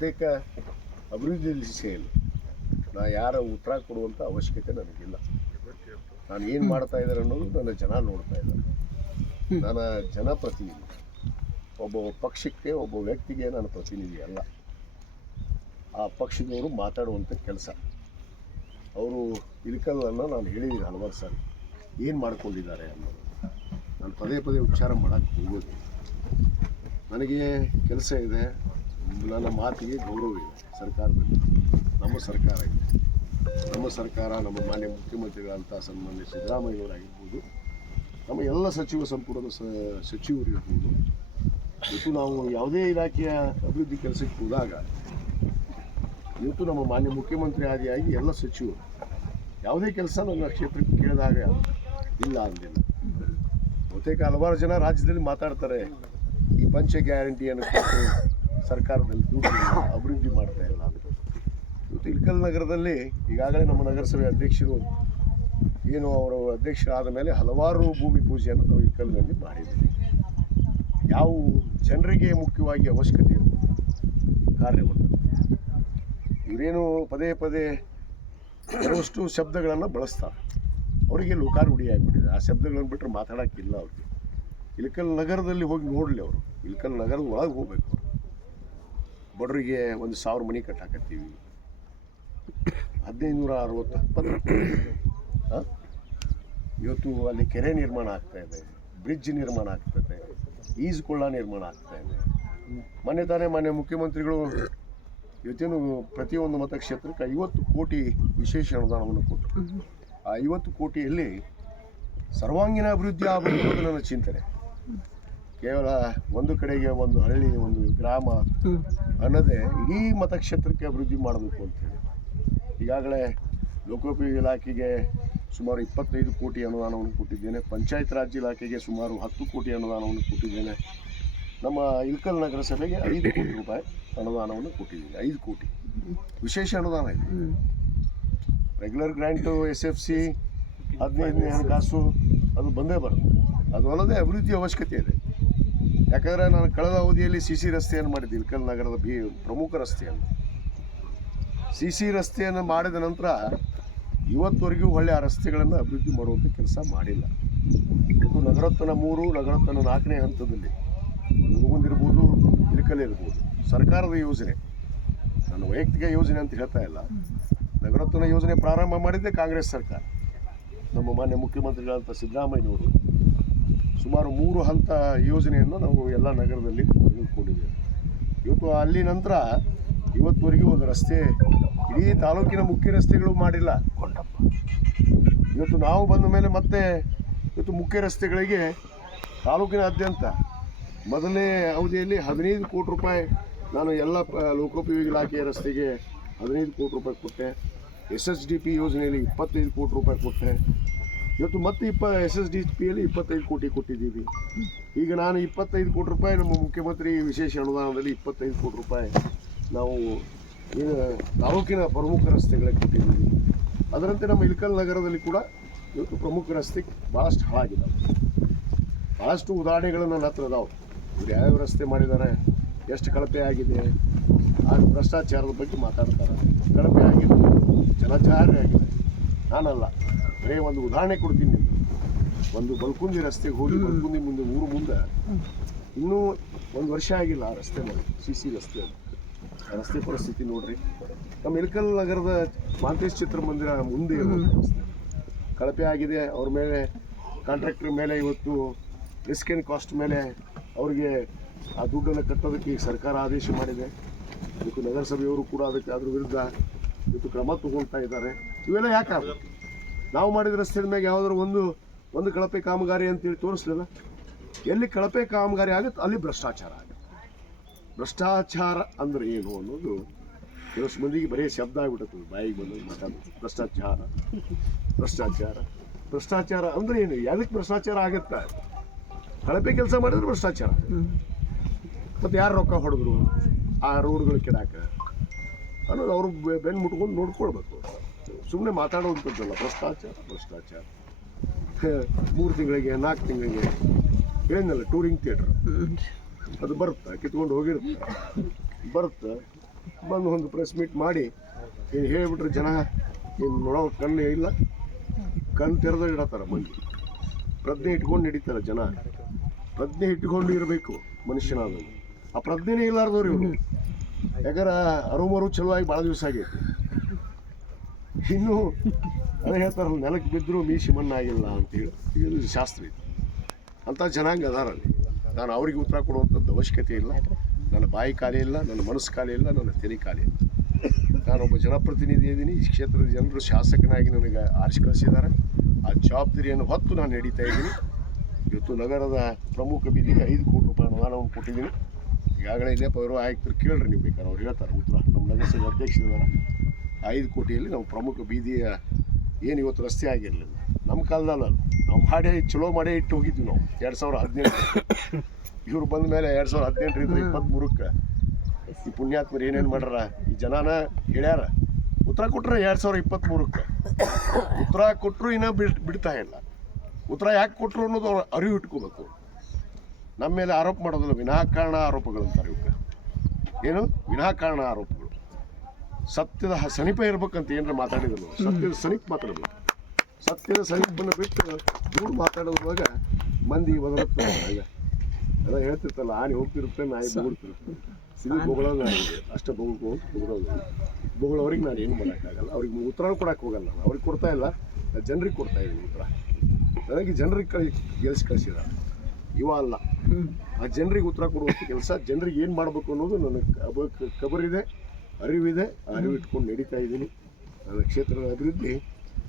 ಬಹುತೇಕ ಅಭಿವೃದ್ಧಿ ದಿಶೆಯಲ್ಲಿ ನಾ ಯಾರ ಉತ್ತರ ಕೊಡುವಂಥ ಅವಶ್ಯಕತೆ ನನಗಿಲ್ಲ. ನಾನು ಏನು ಮಾಡ್ತಾ ಇದ್ದಾರೆ ಅನ್ನೋದು ನನ್ನ ಜನ ನೋಡ್ತಾ ಇದ್ದಾರೆ. ನನ್ನ ಜನಪ್ರತಿನಿಧಿ, ಒಬ್ಬ ಪಕ್ಷಕ್ಕೆ ಒಬ್ಬ ವ್ಯಕ್ತಿಗೆ ನನ್ನ ಪ್ರತಿನಿಧಿ ಅಲ್ಲ. ಆ ಪಕ್ಷದವರು ಮಾತಾಡುವಂಥ ಕೆಲಸ. ಅವರು ಇಲ್ಕಲ್ಲನ್ನು ನಾನು ಹೇಳಿದ್ದೀನಿ ಹಲವಾರು ಸಾರಿ. ಏನು ಮಾಡ್ಕೊಂಡಿದ್ದಾರೆ ಅನ್ನೋದು. ನಾನು ಪದೇ ಪದೇ ಉಚ್ಚಾರ ಮಾಡೋಕ್ಕೆ ಹೋಗೋದು ನನಗೆ ಕೆಲಸ ಇದೆ. ನನ್ನ ಮಾತಿಗೆ ಗೌರವ ಇದೆ ಸರ್ಕಾರದಲ್ಲಿ. ನಮ್ಮ ಸರ್ಕಾರ ಇದೆ. ನಮ್ಮ ಸರ್ಕಾರ ನಮ್ಮ ಮಾನ್ಯ ಮುಖ್ಯಮಂತ್ರಿಗಳಂಥ ಸನ್ಮಾನ್ಯ ಸಿದ್ದರಾಮಯ್ಯವರಾಗಿರ್ಬೋದು ನಮ್ಮ ಎಲ್ಲ ಸಚಿವ ಸಂಪುಟದ ಸಚಿವರು ಇರ್ಬೋದು, ಇವತ್ತು ನಾವು ಯಾವುದೇ ಇಲಾಖೆಯ ಅಭಿವೃದ್ಧಿ ಕೆಲಸಕ್ಕೆ ಹೋದಾಗ, ಇವತ್ತು ನಮ್ಮ ಮಾನ್ಯ ಮುಖ್ಯಮಂತ್ರಿ ಆದಿಯಾಗಿ ಎಲ್ಲ ಸಚಿವರು ಯಾವುದೇ ಕೆಲಸ ನನ್ನ ಕ್ಷೇತ್ರಕ್ಕೆ ಕೇಳಿದಾಗ ಇಲ್ಲ ಅಂದಿಲ್ಲ. ಬಹುತೇಕ ಹಲವಾರು ಜನ ರಾಜ್ಯದಲ್ಲಿ ಮಾತಾಡ್ತಾರೆ, ಈ ಪಂಚ ಗ್ಯಾರಂಟಿಯನ್ನು ಕೊಟ್ಟು ಸರ್ಕಾರದಲ್ಲಿ ದುಡ್ಡು ಅಭಿವೃದ್ಧಿ ಮಾಡ್ತಾ ಇಲ್ಲ ಇಲ್ಕಲ್ ನಗರದಲ್ಲಿ ಈಗಾಗಲೇ ನಮ್ಮ ನಗರಸಭೆ ಅಧ್ಯಕ್ಷರು ಏನು ಅವರು ಅಧ್ಯಕ್ಷರಾದ ಮೇಲೆ ಹಲವಾರು ಭೂಮಿ ಪೂಜೆಯನ್ನು ನಾವು ಇಳಕಲ್ನಲ್ಲಿ ಮಾಡಿದ್ದೀವಿ. ಯಾವ ಜನರಿಗೆ ಮುಖ್ಯವಾಗಿ ಅವಶ್ಯಕತೆ ಇರುವುದು ಕಾರ್ಯವನ್ನು. ಇವರೇನು ಪದೇ ಪದೇ ಕೆಲವಷ್ಟು ಶಬ್ದಗಳನ್ನು ಬಳಸ್ತಾರೆ. ಅವರಿಗೆ ಲೋಕಾರೂಢಿ ಆಗಿಬಿಟ್ಟಿದೆ. ಆ ಶಬ್ದಗಳನ್ನು ಬಿಟ್ಟರೆ ಮಾತಾಡೋಕ್ಕಿಲ್ಲ ಅವ್ರಿಗೆ. ಇಲ್ಕಲ್ ನಗರದಲ್ಲಿ ಹೋಗಿ ನೋಡಲಿ ಅವರು. ಇಲ್ಕಲ್ ನಗರದ ಒಳಗೆ ಹೋಗ್ಬೇಕು ಬಡವರಿಗೆ ಒಂದು ಸಾವಿರ ಮನೆ ಕಟ್ಟಾಕತ್ತೀವಿ. ಹದಿನೈದು ನೂರ ಅರವತ್ತು ಪತ್ರ ಹಾಂ? ಇವತ್ತು ಅಲ್ಲಿ ಕೆರೆ ನಿರ್ಮಾಣ ಆಗ್ತಾ ಇದೆ, ಬ್ರಿಡ್ಜ್ ನಿರ್ಮಾಣ ಆಗ್ತದೆ ಈಜುಕೊಳ್ಳ ನಿರ್ಮಾಣ ಆಗ್ತಾ ಇದೆ. ಮೊನ್ನೆ ತಾನೇ ಮಾನ್ಯ ಮುಖ್ಯಮಂತ್ರಿಗಳು. ಇವತ್ತೇನು ಪ್ರತಿಯೊಂದು ಮತಕ್ಷೇತ್ರಕ್ಕೆ ಐವತ್ತು ಕೋಟಿ ವಿಶೇಷ ಅನುದಾನವನ್ನು ಕೊಟ್ಟರು. ಆ ಐವತ್ತು ಕೋಟಿಯಲ್ಲಿ ಸರ್ವಾಂಗೀಣ ಅಭಿವೃದ್ಧಿ ಆಗಬೇಕು ಅನ್ನೋದು ನನ್ನ ಚಿಂತನೆ. ಕೇವಲ ಒಂದು ಕಡೆಗೆ ಒಂದು ಹಳ್ಳಿ ಒಂದು ಗ್ರಾಮ ಅನ್ನೋದೇ ಇಡೀ ಮತಕ್ಷೇತ್ರಕ್ಕೆ ಅಭಿವೃದ್ಧಿ ಮಾಡಬೇಕು ಅಂತೇಳಿ ಈಗಾಗಲೇ ಲೋಕೋಪಯೋಗಿ ಇಲಾಖೆಗೆ ಸುಮಾರು ಇಪ್ಪತ್ತೈದು ಕೋಟಿ ಅನುದಾನವನ್ನು ಕೊಟ್ಟಿದ್ದೇನೆ. ಪಂಚಾಯತ್ ರಾಜ್ ಇಲಾಖೆಗೆ ಸುಮಾರು ಹತ್ತು ಕೋಟಿ ಅನುದಾನವನ್ನು ಕೊಟ್ಟಿದ್ದೇನೆ. ನಮ್ಮ ಇಲ್ಕಲ್ ನಗರಸಭೆಗೆ ಐದು ಕೋಟಿ ರೂಪಾಯಿ ಅನುದಾನವನ್ನು ಕೊಟ್ಟಿದ್ದೀನಿ. ಐದು ಕೋಟಿ. ವಿಶೇಷ ಅನುದಾನ ಇದೆ. Regular grant S F C ಹದಿನೈದನೇ ಹಣಕಾಸು ಅದು ಬಂದೇ ಬರುತ್ತೆ. ಅದು ಅಲ್ಲದೆ ಅಭಿವೃದ್ಧಿ ಅವಶ್ಯಕತೆ ಇದೆ. ಯಾಕಂದರೆ ನಾನು ಕಳೆದ ಅವಧಿಯಲ್ಲಿ ಸಿ ಸಿ ರಸ್ತೆಯನ್ನು ಮಾಡಿದ್ದೆ. ಇಲ್ಕಲ್ ನಗರದ ಬಿ ಪ್ರಮುಖ ರಸ್ತೆಯನ್ನು. ಸಿ ಸಿ ರಸ್ತೆಯನ್ನು ಮಾಡಿದ ನಂತರ ಇವತ್ತವರೆಗೂ ಒಳ್ಳೆ ಆ ರಸ್ತೆಗಳನ್ನು ಅಭಿವೃದ್ಧಿ ಮಾಡುವಂಥ ಕೆಲಸ ಮಾಡಿಲ್ಲ. ಇದು ನಗರೋತ್ತನ ಮೂರು, ನಗರೋತ್ತನ ನಾಲ್ಕನೇ ಹಂತದಲ್ಲಿ ಮುಂದಿರ್ಬೋದು ಇಳಕಲ್ ಇರ್ಬೋದು. ಸರ್ಕಾರದ ಯೋಜನೆ. ನನ್ನ ವೈಯಕ್ತಿಕ ಯೋಜನೆ ಅಂತ ಹೇಳ್ತಾ ಇಲ್ಲ. ನಗರೋತ್ತನ ಯೋಜನೆ ಪ್ರಾರಂಭ ಮಾಡಿದ್ದೆ ಕಾಂಗ್ರೆಸ್ ಸರ್ಕಾರ. ನಮ್ಮ ಮಾನ್ಯ ಮುಖ್ಯಮಂತ್ರಿಗಳಂತ ಸಿದ್ದರಾಮಯ್ಯನವರು. ಸುಮಾರು ಮೂರು ಹಂತ ಯೋಜನೆಯನ್ನು ನಾವು ಎಲ್ಲ ನಗರದಲ್ಲಿ ತೆಗೆದುಕೊಂಡಿದ್ದೇವೆ. ಇವತ್ತು ಅಲ್ಲಿ ನಂತರ ಇವತ್ತುವರೆಗೂ ಒಂದು ರಸ್ತೆ ಇಡೀ ತಾಲೂಕಿನ ಮುಖ್ಯ ರಸ್ತೆಗಳು ಮಾಡಿಲ್ಲ. ಇವತ್ತು ನಾವು ಬಂದ ಮೇಲೆ ಮತ್ತೆ ಇವತ್ತು ಮುಖ್ಯ ರಸ್ತೆಗಳಿಗೆ ತಾಲೂಕಿನಾದ್ಯಂತ ಮೊದಲನೇ ಅವಧಿಯಲ್ಲಿ ಹದಿನೈದು ಕೋಟಿ ರೂಪಾಯಿ ನಾನು ಎಲ್ಲ ಲೋಕೋಪಯೋಗಿ ಇಲಾಖೆಯ ರಸ್ತೆಗೆ ಹದಿನೈದು ಕೋಟಿ ರೂಪಾಯಿ ಕೊಟ್ಟೆ. ಎಸ್ ಎಸ್ ಡಿ ಪಿ ಯೋಜನೆಯಲ್ಲಿ ಇಪ್ಪತ್ತೈದು ಕೋಟಿ ರೂಪಾಯಿ ಕೊಟ್ಟೆ. ಇವತ್ತು ಮತ್ತೆ ಇಪ್ಪ ಎಸ್ ಎಸ್ ಡಿ ಪಿಯಲ್ಲಿ ಇಪ್ಪತ್ತೈದು ಕೋಟಿ ಕೊಟ್ಟಿದ್ದೀವಿ. ಈಗ ನಾನು ಇಪ್ಪತ್ತೈದು ಕೋಟಿ ರೂಪಾಯಿ ನಮ್ಮ ಮುಖ್ಯಮಂತ್ರಿ ವಿಶೇಷ ಅನುದಾನದಲ್ಲಿ ಇಪ್ಪತ್ತೈದು ಕೋಟಿ ರೂಪಾಯಿ ನಾವು ಏನು ತಾಲೂಕಿನ ಪ್ರಮುಖ ರಸ್ತೆಗಳಿಗೆ ಕೊಟ್ಟಿದ್ದೀವಿ. ಅದರಂತೆ ನಮ್ಮ ಇಳಕಲ್ ನಗರದಲ್ಲಿ ಕೂಡ ಇವತ್ತು ಪ್ರಮುಖ ರಸ್ತೆ ಭಾಳಷ್ಟು ಹಾಳಾಗಿದೆ. ಭಾಳಷ್ಟು ಉದಾಹರಣೆಗಳು ನನ್ನ ಹತ್ರ ಅದಾವೆ. ಇವ್ರು ಯಾವ್ಯಾವ ರಸ್ತೆ ಮಾಡಿದ್ದಾರೆ, ಎಷ್ಟು ಕಳಪೆ ಆಗಿದೆ, ಆ ಭ್ರಷ್ಟಾಚಾರದ ಬಗ್ಗೆ ಮಾತಾಡ್ತಾರೆ. ಕಳಪೆ ಆಗಿದೆ ಜಲಚಾರ ಆಗಿದೆ. ನಾನಲ್ಲ. ಬರೀ ಒಂದು ಉದಾಹರಣೆ ಕೊಡ್ತೀನಿ ನಿಮ್ಗೆ. ಒಂದು ಬಲ್ಕುಂದಿ ರಸ್ತೆಗೆ ಹೋಗಿ ಬಲ್ಕುಂದಿ ಮುಂದೆ ಊರು ಮುಂದೆ. ಇನ್ನೂ ಒಂದು ವರ್ಷ ಆಗಿಲ್ಲ ಆ ರಸ್ತೆ ಮಾಡಿ ಸಿ ಸಿ ರಸ್ತೆ. ಆ ರಸ್ತೆ ಪರಿಸ್ಥಿತಿ ನೋಡ್ರಿ. ನಮ್ಮ ಇಳಕಲ್ ನಗರದ ಮಾಂತೇಶ್ ಚಿತ್ರಮಂದಿರ ಮುಂದೆ ಇರುವಂಥ ರಸ್ತೆ. ಕಳಪೆ ಆಗಿದೆ ಅವ್ರ ಮೇಲೆ ಕಾಂಟ್ರಾಕ್ಟರ್ ಮೇಲೆ ಇವತ್ತು ರಿಸ್ಕ್ ಆ್ಯಂಡ್ ಕಾಸ್ಟ್ ಮೇಲೆ ಅವರಿಗೆ ಆ ದುಡ್ಡನ್ನು ಕಟ್ಟೋದಕ್ಕೆ ಈಗ ಸರ್ಕಾರ ಆದೇಶ ಮಾಡಿದೆ. ಇವತ್ತು ನಗರಸಭೆಯವರು ಕೂಡ ಅದಕ್ಕೆ ಅದ್ರ ವಿರುದ್ಧ ಇವತ್ತು ಕ್ರಮ ತಗೊಳ್ತಾ ಇದ್ದಾರೆ. ಇವೆಲ್ಲ ಯಾಕೆ? ನಾವು ಮಾಡಿದ ರಸ್ತೆ ಮೇಲೆ ಯಾವುದಾದ್ರು ಒಂದು ಒಂದು ಕಳಪೆ ಕಾಮಗಾರಿ ಅಂತೇಳಿ ತೋರಿಸ್ಲಿಲ್ಲ. ಎಲ್ಲಿ ಕಳಪೆ ಕಾಮಗಾರಿ ಆಗುತ್ತೆ, ಅಲ್ಲಿ ಭ್ರಷ್ಟಾಚಾರ ಆಗುತ್ತೆ. ಭ್ರಷ್ಟಾಚಾರ ಅಂದ್ರೆ ಏನು ಅನ್ನೋದು ಕೆಲವಷ್ಟು ಮಂದಿಗೆ ಬರೀ ಶಬ್ದ ಆಗ್ಬಿಟ್ಟು ಬಾಯಿಗೆ ಬಂದು ಭ್ರಷ್ಟಾಚಾರ ಭ್ರಷ್ಟಾಚಾರ ಭ್ರಷ್ಟಾಚಾರ ಅಂದ್ರೆ ಏನು? ಯಾವ್ದಕ್ಕೆ ಭ್ರಷ್ಟಾಚಾರ ಆಗುತ್ತೆ? ಕಳಪೆ ಕೆಲಸ ಮಾಡಿದ್ರೆ ಭ್ರಷ್ಟಾಚಾರ. ಮತ್ತು ಯಾರು ರೊಕ್ಕ ಹೊಡೆದ್ರು? ಆ ರೋಡ್ಗಳು ಕೆಡಾಕ ಅನ್ನೋದು ಅವ್ರು ಬೆನ್ನು ಮುಟ್ಕೊಂಡು ನೋಡ್ಕೊಳ್ಬೇಕು. ಸುಮ್ಮನೆ ಮಾತಾಡುವಂಥದ್ದಲ್ಲ, ಭ್ರಷ್ಟಾಚಾರ ಭ್ರಷ್ಟಾಚಾರ. ಮೂರು ತಿಂಗಳಿಗೆ, ನಾಲ್ಕು ತಿಂಗಳಿಗೆ ಹೇಳಿದ್ನಲ್ಲ ಟೂರಿಂಗ್ ಥಿಯೇಟ್ರ್ ಅದು ಬರುತ್ತೆ? ಕಿತ್ಕೊಂಡು ಹೋಗಿರುತ್ತೆ? ಬರುತ್ತೆ? ಬಂದು ಒಂದು ಪ್ರೆಸ್ ಮೀಟ್ ಮಾಡಿ, ಏನು ಹೇಳಿಬಿಟ್ರೆ ಜನ? ಏನು ನೋಡೋ ಕಣ್ಣೇ ಇಲ್ಲ. ಕಣ್ಣು ತೆರೆದ ಇಡತ್ತಾರ ಮಂದಿ. ಪ್ರಜ್ಞೆ ಇಟ್ಕೊಂಡು ನಡೀತಾರೆ ಜನ. ಪ್ರಜ್ಞೆ ಇಟ್ಕೊಂಡು ಇರಬೇಕು ಮನುಷ್ಯನಾದ ಆ ಪ್ರಜ್ಞೆನೇ ಇಲ್ಲಾರ್ದವ್ರು ಇವರು. ಯಾಕಂದ್ರೆ ಅರುಮರು ಚಲುವಾಗಿ ಭಾಳ ದಿವಸ ಆಗೈತಿ. ಇನ್ನು ಅದೇ ಹೇಳ್ತಾರಲ್ಲ, ನೆಲಕ್ಕೆ ಬಿದ್ದರೂ ಮೀಸಿ ಮಣ್ಣಾಗಿಲ್ಲ ಅಂತೇಳಿ ಇದು ಶಾಸ್ತ್ರ ಇದು. ಅಂಥ ಜನಾಂಗ ಅದಾರಲ್ಲಿ ನಾನು ಅವರಿಗೆ ಉತ್ತರ ಕೊಡುವಂಥದ್ದು ಅವಶ್ಯಕತೆ ಇಲ್ಲ. ನನ್ನ ಬಾಯಿ ಖಾಲಿ ಇಲ್ಲ, ನನ್ನ ಮನಸ್ಸು ಖಾಲಿ ಇಲ್ಲ, ನನ್ನ ತೆರಿ ಖಾಲಿ ಇಲ್ಲ. ನಾನೊಬ್ಬ ಜನಪ್ರತಿನಿಧಿ ಇದ್ದೀನಿ. ಈ ಕ್ಷೇತ್ರದ ಜನರು ಶಾಸಕನಾಗಿ ನನಗೆ ಆರಿಸಿ ಕಳಿಸಿದ್ದಾರೆ. ಆ ಜವಾಬ್ದಾರಿಯನ್ನು ಹೊತ್ತು ನಾನು ನಡೀತಾ ಇದ್ದೀನಿ. ಇವತ್ತು ನಗರದ ಪ್ರಮುಖ ಬೀದಿಗೆ ಐದು ಕೋಟಿ ರೂಪಾಯಿ ಅನುದಾನವನ್ನು ಕೊಟ್ಟಿದ್ದೀನಿ. ಈಗಾಗಲೇ ಇಲ್ಲೇ ಪೌರ ಆಯುಕ್ತರು ಕೇಳ್ರಿ ನೀವು ಬೇಕಾದ್ರೆ. ಅವ್ರು ಹೇಳ್ತಾರೆ, ಉತ್ತರ ನಮ್ಮ ನಗರಸಭೆ ಅಧ್ಯಕ್ಷರಿದ್ದಾರೆ. ಐದು ಕೋಟಿಯಲ್ಲಿ ನಾವು ಪ್ರಮುಖ ಬೀದಿಯ ಏನು ಇವತ್ತು ರಸ್ತೆ ಆಗಿರಲಿಲ್ಲ. ನಮ್ಮ ಕಾಲದಲ್ಲ ನಾವು ಮಾಡೇ ಚಲೋ ಮಾಡೇ ಇಟ್ಟು ಹೋಗಿದ್ವಿ ನಾವು. ಎರಡು ಸಾವಿರ ಹದಿನೆಂಟು. ಇವ್ರು ಬಂದ ಮೇಲೆ ಎರಡು ಸಾವಿರ ಹದಿನೆಂಟರಿಂದ ಇಪ್ಪತ್ತ್ಮೂರಕ್ಕೆ ಈ ಪುಣ್ಯಾತ್ಮರು ಏನೇನು ಮಾಡ್ಯಾರ? ಈ ಜನನ ಹೇಳ್ಯಾರ ಉತ್ತರ ಕೊಟ್ಟರೆ ಎರಡು ಸಾವಿರ ಇಪ್ಪತ್ತ್ಮೂರಕ್ಕೆ ಉತ್ತರ ಕೊಟ್ಟರು ಇನ್ನೂ ಬಿಡ್ ಬಿಡ್ತಾ ಇಲ್ಲ. ಉತ್ತರ ಯಾಕೆ ಕೊಟ್ಟರು ಅನ್ನೋದು ಅವ್ರು ಅರಿವು ಇಟ್ಕೋಬೇಕು. ನಮ್ಮ ಮೇಲೆ ಆರೋಪ ಮಾಡೋದಿಲ್ಲ. ವಿನಾಕಾರಣ ಆರೋಪಗಳು ಅಂತಾರೆ ಇವಕ್ಕೆ. ಏನು? ವಿನಾಕಾರಣ ಆರೋಪಗಳು ಸತ್ಯದ ಸಮೀಪ ಇರ್ಬೇಕಂತ ಏನಾರ ಮಾತಾಡಿದ್ರು? ಸತ್ಯದ ಸಮೀಪ ಮಾತಾಡಬೇಕು. ಸತ್ಯದ ಸಮೀಪನ ಬಿಟ್ಟು ದೂರ ಮಾತಾಡೋದ್ರೊಳಗೆ ಮಂದಿ ಒದರುತ್ತಾರೆ ಈಗ. ಅದ ಹೇಳ್ತಿರ್ತಲ್ಲ ಆನೆ ಹೋಗ್ತಿರುತ್ತೆ ನಾಯಿ ಬೊಗಳ್ತಿರುತ್ತೆ. ಸಿಗಿ ಬೊಗಳೋ ನಾಯಿ ಅಷ್ಟೇ ಬೊಗಳೋದು ಬೊಗಳೋರಿಗೆ ನಾನು ಏನು ಮಾಡೋಕ್ಕಾಗಲ್ಲ. ಅವ್ರಿಗೆ ಉತ್ತರ ಕೊಡಕ್ಕೆ ಹೋಗಲ್ಲ ನಾನು. ಅವ್ರಿಗೆ ಕೊಡ್ತಾ ಇಲ್ಲ. ಜನರಿಗೆ ಕೊಡ್ತಾ ಇದ್ದೀನಿ ಉತ್ತರ. ನನಗೆ ಜನರಿಗೆ ಕಳಿ ಗೆಲ್ಸಿ ಕಳಿಸಿದ್ದಾರೆ ಇವ ಅಲ್ಲ. ಆ ಜನರಿಗೆ ಉತ್ತರ ಕೊಡುವಂಥ ಕೆಲಸ ಜನರಿಗೆ ಏನು ಮಾಡಬೇಕು ಅನ್ನೋದು ನನಗೆ ಕಬ ಕಬರಿದೆ ಅರಿವಿದೆ, ಅರಿವಿಟ್ಕೊಂಡು ನಡೀತಾ ಇದ್ದೀನಿ. ನನ್ನ ಕ್ಷೇತ್ರದ ಅಭಿವೃದ್ಧಿ,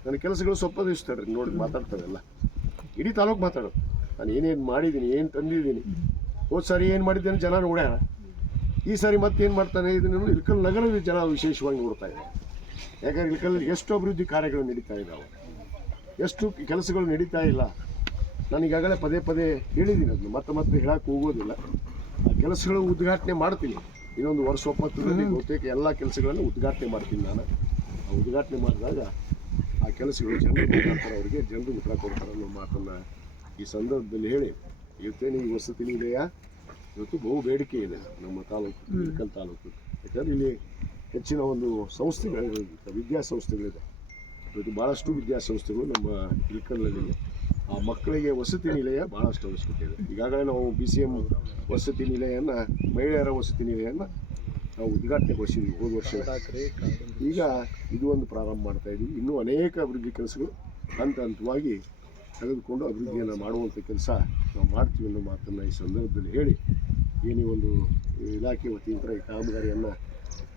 ನನ್ನ ಕೆಲಸಗಳು ಸೊಪ್ಪದಿಸ್ತಾರೆ ನೋಡಿ ಮಾತಾಡ್ತಾರಲ್ಲ. ಇಡೀ ತಾಲೂಕು ಮಾತಾಡೋದು. ನಾನು ಏನೇನು ಮಾಡಿದ್ದೀನಿ, ಏನು ತಂದಿದ್ದೀನಿ. ಹೋದ ಸಾರಿ ಏನು ಮಾಡಿದ್ದೇನೆ ಜನ ನೋಡ್ಯಾರ ಈ ಸಾರಿ ಮತ್ತೇನು ಮಾಡ್ತಾನೆ, ಇದನ್ನು ಇಳ್ಕಲ್ ನಗರದ ಜನ ವಿಶೇಷವಾಗಿ ನೋಡ್ತಾ ಇದ್ದಾರೆ. ಯಾಕಂದ್ರೆ ಇಳ್ಕಲ್ಲಿ ಎಷ್ಟು ಅಭಿವೃದ್ಧಿ ಕಾರ್ಯಗಳು ನಡೀತಾ ಇದ್ದಾವೆ. ಎಷ್ಟು ಕೆಲಸಗಳು ನಡೀತಾ ಇಲ್ಲ. ನಾನು ಈಗಾಗಲೇ ಪದೇ ಪದೇ ಹೇಳಿದ್ದೀನಿ, ಅದನ್ನು ಮತ್ತೆ ಮತ್ತೆ ಹೇಳಕ್ಕೆ ಹೋಗೋದಿಲ್ಲ. ಆ ಕೆಲಸಗಳು ಉದ್ಘಾಟನೆ ಮಾಡ್ತೀನಿ. ಇನ್ನೊಂದು ವರ್ಷ ಒಪ್ಪತ್ತರಲ್ಲಿ ಬಹುತೇಕ ಎಲ್ಲ ಕೆಲಸಗಳನ್ನು ಉದ್ಘಾಟನೆ ಮಾಡ್ತೀನಿ ನಾನು. ಆ ಉದ್ಘಾಟನೆ ಮಾಡಿದಾಗ ಆ ಕೆಲಸಗಳು ಜನರು ಅವರಿಗೆ ಜನರು ಉತ್ತರ ಕೊಡ್ತಾರೆ ಅನ್ನೋ ಮಾತನ್ನು ಈ ಸಂದರ್ಭದಲ್ಲಿ ಹೇಳಿ. ಇವತ್ತೇನು ಈ ವಸತಿ ನಿಲಯ ಇವತ್ತು ಬಹು ಬೇಡಿಕೆ ಇದೆ ನಮ್ಮ ತಾಲೂಕು ಇಳಕಲ್ ತಾಲೂಕು. ಯಾಕಂದ್ರೆ ಇಲ್ಲಿ ಹೆಚ್ಚಿನ ಒಂದು ಸಂಸ್ಥೆಗಳು ವಿದ್ಯಾಸಂಸ್ಥೆಗಳಿದೆ. ಇವತ್ತು ಭಾಳಷ್ಟು ವಿದ್ಯಾಸಂಸ್ಥೆಗಳು ನಮ್ಮ ಇಳ್ಕಲ್ನಲ್ಲಿ ಆ ಮಕ್ಕಳಿಗೆ ವಸತಿ ನಿಲಯ ಭಾಳಷ್ಟು ಅವಶ್ಯಕತೆ ಇದೆ ಈಗಾಗಲೇ ನಾವು ಬಿ ಸಿ ಎಂ ವಸತಿ ನಿಲಯನ ಮಹಿಳೆಯರ ವಸತಿ ನಿಲಯನ ನಾವು ಉದ್ಘಾಟನೆಗೊಳಿಸಿದ್ವಿ ಹೋದ ವರ್ಷ. ಈಗ ಇದು ಒಂದು ಪ್ರಾರಂಭ ಮಾಡ್ತಾ ಇದ್ದೀವಿ. ಇನ್ನೂ ಅನೇಕ ಅಭಿವೃದ್ಧಿ ಕೆಲಸಗಳು ಹಂತ ಹಂತವಾಗಿ ತೆಗೆದುಕೊಂಡು ಅಭಿವೃದ್ಧಿಯನ್ನು ಮಾಡುವಂಥ ಕೆಲಸ ನಾವು ಮಾಡ್ತೀವಿ ಅನ್ನೋ ಮಾತನ್ನು ಈ ಸಂದರ್ಭದಲ್ಲಿ ಹೇಳಿ, ಏನು ಒಂದು ಇಲಾಖೆ ವತಿಯಿಂದ ಈ ಕಾಮಗಾರಿಯನ್ನು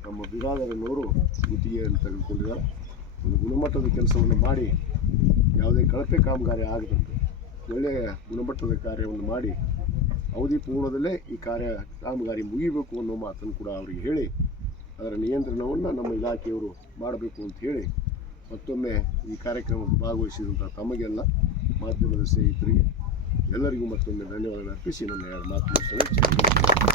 ನಮ್ಮ ಬಿರಾದರನ್ನವರು ಗುತ್ತಿಗೆಯನ್ನು ತೆಗೆದುಕೊಂಡಿದ್ದಾರೆ. ಒಂದು ಗುಣಮಟ್ಟದ ಕೆಲಸವನ್ನು ಮಾಡಿ ಯಾವುದೇ ಕಳಪೆ ಕಾಮಗಾರಿ ಆಗದಂತೆ ಒಳ್ಳೆಯ ಗುಣಮಟ್ಟದ ಕಾರ್ಯವನ್ನು ಮಾಡಿ ಅವಧಿ ಪೂರ್ಣದಲ್ಲೇ ಈ ಕಾರ್ಯ ಕಾಮಗಾರಿ ಮುಗಿಬೇಕು ಅನ್ನೋ ಮಾತನ್ನು ಕೂಡ ಅವರಿಗೆ ಹೇಳಿ, ಅದರ ನಿಯಂತ್ರಣವನ್ನು ನಮ್ಮ ಇಲಾಖೆಯವರು ಮಾಡಬೇಕು ಅಂತ ಹೇಳಿ ಮತ್ತೊಮ್ಮೆ ಈ ಕಾರ್ಯಕ್ರಮ ಭಾಗವಹಿಸಿದಂಥ ತಮಗೆಲ್ಲ ಮಾಧ್ಯಮದ ಸ್ನೇಹಿತರಿಗೆ ಎಲ್ಲರಿಗೂ ಮತ್ತೊಮ್ಮೆ ಧನ್ಯವಾದ ಅರ್ಪಿಸಿ ನನ್ನ ಎರಡು ಮಾತು.